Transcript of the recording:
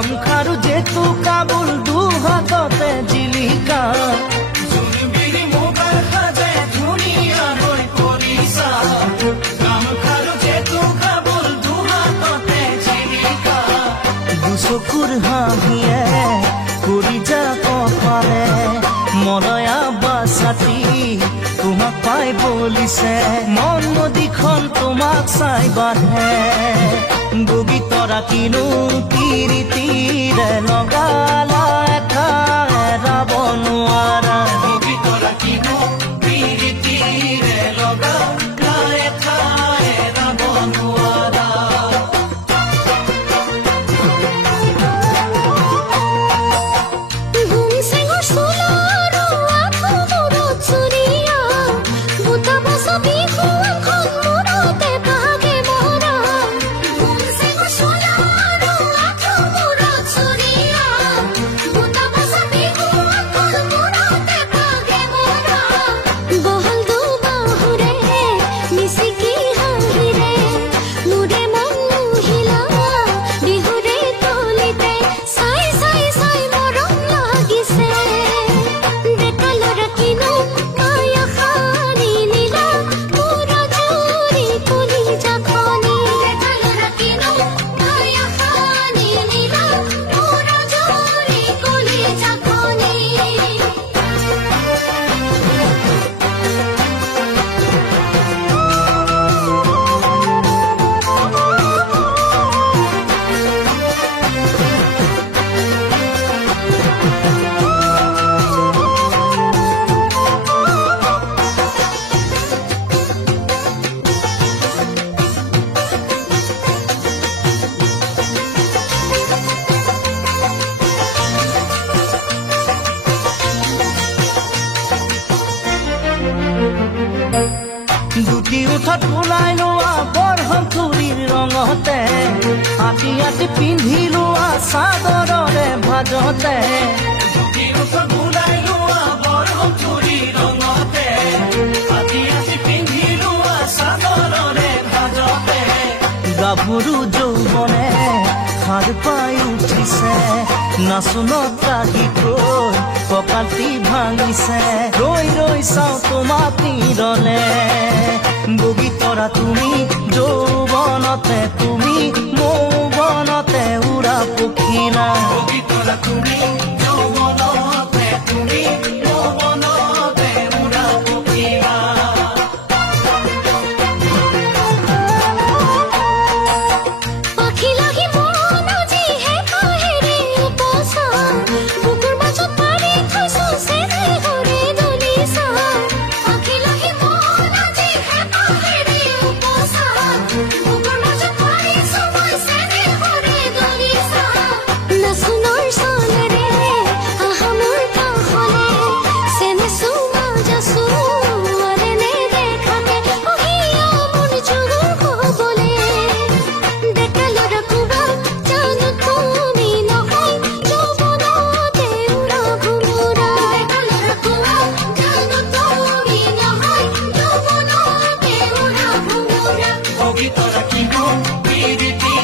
গামখাৰু জেতু কাবুল দুহাততে জিলিকা জোনবিৰি মুগাৰ সাজে ধুনীয়াকৈ কৰিছা গামখাৰু জেতু কাবুল দুহাততে জিলিকা দুচকুৰ হাঁহিয়ে কৰি যা কপালে মৰয়া বাছাতি তোমাক পাই বলিছে মন নদীখন তোমাক চাই বাঢ়ে বগী তৰা কিনো কিৰিতিৰে লগালা এঠা এৰাব নোৱাৰা বগী তৰা কিনো কিৰিতিৰে লগালা এঠা এৰাব নোৱাৰা দুটি উঠত ওলাই লোৱা বৰহম চুৰিৰ ৰঙতে আতি আতি পিন্ধি লোৱা চাদৰৰে ভাজতে দুটি উঠত ওলাই লোৱা বৰহম চুৰিৰ ৰঙতে আতি আতি পিন্ধি লোৱা চাদৰৰে ভাজতে গাভৰু যৌৱনে সাৰ পাই উঠিছে নাচোনত ৰাগিকৈ কঁকালটি ভাঙিছে ৰৈ ৰৈ চাওঁ তোমাক নিৰলে বগী তৰা তুমি যৌৱনতে তুমি মৌৱনতে উৰা পখিলা বগী তৰা তুমি যৌৱনতে তুমি মৌৱনতে উৰা পখিলা বগী তৰা কিনো কিৰিতি